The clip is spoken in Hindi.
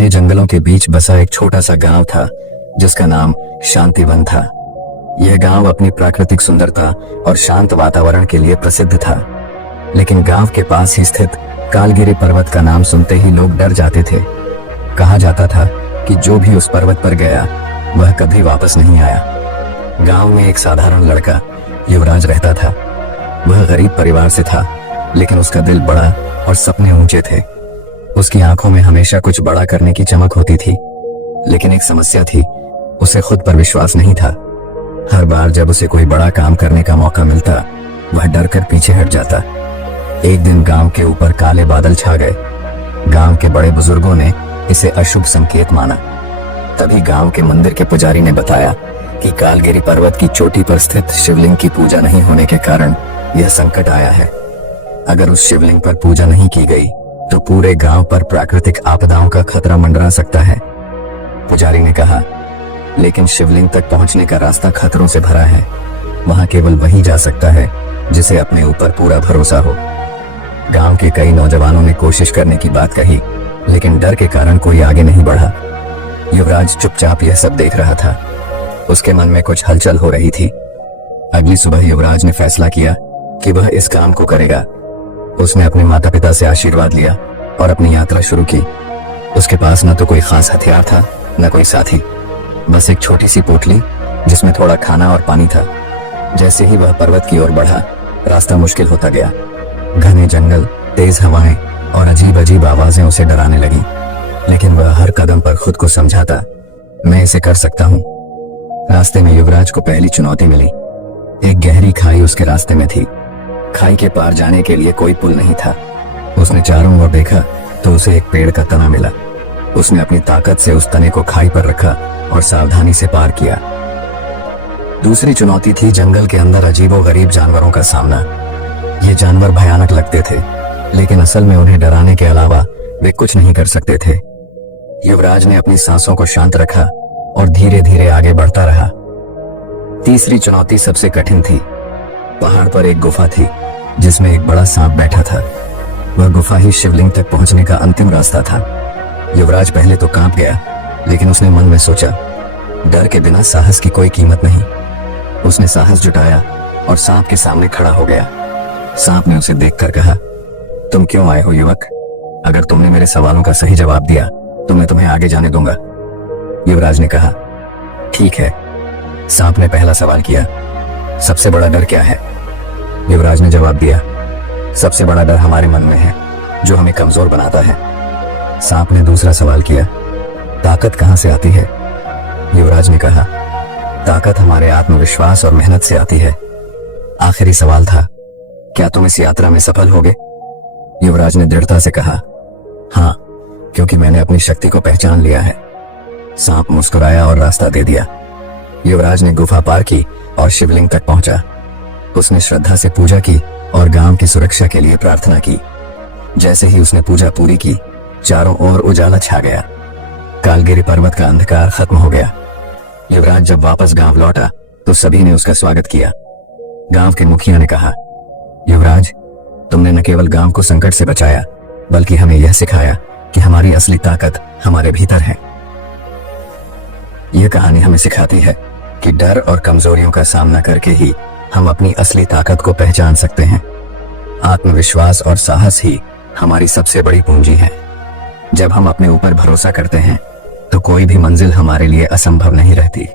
घने जंगलों के बीच बसा एक छोटा सा गांव था जिसका नाम शांतिवन था। यह गांव अपनी प्राकृतिक सुंदरता और शांत वातावरण के लिए प्रसिद्ध था, लेकिन गांव के पास ही स्थित कालगिरी पर्वत का नाम सुनते ही लोग डर जाते थे। कहा जाता था कि जो भी उस पर्वत पर गया वह कभी वापस नहीं आया। गांव में एक साधारण लड़का युवराज रहता था। वह गरीब परिवार से था, लेकिन उसका दिल बड़ा और सपने ऊंचे थे। उसकी आंखों में हमेशा कुछ बड़ा करने की चमक होती थी, लेकिन एक समस्या थी, उसे खुद पर विश्वास नहीं था। हर बार जब उसे कोई बड़ा काम करने का मौका मिलता, वह डर कर पीछे हट जाता। एक दिन गांव के ऊपर काले बादल छा गए। गांव के बड़े बुजुर्गों ने इसे अशुभ संकेत माना। तभी गांव के मंदिर के पुजारी ने बताया कि कालगिरी पर्वत की चोटी पर स्थित शिवलिंग की पूजा नहीं होने के कारण यह संकट आया है। अगर उस शिवलिंग पर पूजा नहीं की गई तो पूरे गांव पर प्राकृतिक आपदाओं का खतरा मंडरा सकता है। पुजारी ने कहा, लेकिन शिवलिंग तक पहुंचने का रास्ता खतरों से भरा है। वहां केवल वही जा सकता है जिसे अपने ऊपर पूरा भरोसा हो। गांव के कई नौजवानों ने कोशिश करने की बात कही, लेकिन डर के कारण कोई आगे नहीं बढ़ा। युवराज चुपचाप यह सब देख रहा था। उसके मन में कुछ हलचल हो रही थी। अगली सुबह युवराज ने फैसला किया कि वह इस काम को करेगा। उसने अपने माता पिता से आशीर्वाद लिया और अपनी यात्रा शुरू की। उसके पास न तो कोई खास हथियार था, न कोई साथी, बस एक छोटी सी पोटली जिसमें थोड़ा खाना और पानी था। जैसे ही वह पर्वत की ओर बढ़ा, रास्ता मुश्किल होता गया। घने जंगल, तेज हवाएं और अजीब अजीब आवाजें उसे डराने लगी, लेकिन वह हर कदम पर खुद को समझाता, मैं इसे कर सकता हूँ। रास्ते में युवराज को पहली चुनौती मिली। एक गहरी खाई उसके रास्ते में थी। खाई के पार जाने के लिए कोई पुल नहीं था। उसने चारों ओर देखा तो उसे एक पेड़ का तना मिला। उसने अपनी ताकत से उस तने को खाई पर रखा और सावधानी से पार किया। दूसरी चुनौती थी जंगल के अंदर अजीबोगरीब जानवरों का सामना। ये जानवर भयानक लगते थे, लेकिन असल में उन्हें डराने के अलावा वे कुछ नहीं कर सकते थे। युवराज ने अपनी सांसों को शांत रखा और धीरे धीरे आगे बढ़ता रहा। तीसरी चुनौती सबसे कठिन थी। पहाड़ पर एक गुफा थी जिसमें एक बड़ा सांप बैठा था। वह गुफा ही शिवलिंग तक पहुंचने का अंतिम रास्ता था। युवराज पहले तो कांप गया, लेकिन उसने मन में सोचा, डर के बिना साहस की कोई कीमत नहीं। उसने साहस जुटाया और सांप के सामने खड़ा हो गया। सांप ने उसे देखकर कहा, तुम क्यों आए हो युवक? अगर तुमने मेरे सवालों का सही जवाब दिया तो मैं तुम्हें आगे जाने दूंगा। युवराज ने कहा, ठीक है। सांप ने पहला सवाल किया, सबसे बड़ा डर क्या है? युवराज ने जवाब दिया, सबसे बड़ा डर हमारे मन में है, जो हमें कमजोर बनाता है। सांप ने दूसरा सवाल किया, ताकत कहां से आती है? युवराज ने कहा, ताकत हमारे आत्मविश्वास और मेहनत से आती है। आखिरी सवाल था, क्या तुम इस यात्रा में सफल होगे? युवराज ने दृढ़ता से कहा, हाँ, क्योंकि मैंने अपनी शक्ति को पहचान लिया है। सांप मुस्कुराया और रास्ता दे दिया। युवराज ने गुफा पार की और शिवलिंग तक पहुंचा। उसने श्रद्धा से पूजा की और गांव की सुरक्षा के लिए प्रार्थना की। जैसे ही उसने पूजा पूरी की, चारों ओर उजाला छा गया। कालगिरी पर्वत का अंधकार खत्म हो गया। युवराज जब वापस गांव लौटा तो सभी ने उसका स्वागत किया। गांव के मुखिया ने कहा, युवराज, तुमने न केवल गांव को संकट से बचाया, बल्कि हमें यह सिखाया कि हमारी असली ताकत हमारे भीतर है। यह कहानी हमें सिखाती है कि डर और कमजोरियों का सामना करके ही हम अपनी असली ताकत को पहचान सकते हैं। आत्मविश्वास और साहस ही हमारी सबसे बड़ी पूंजी है। जब हम अपने ऊपर भरोसा करते हैं तो कोई भी मंजिल हमारे लिए असंभव नहीं रहती।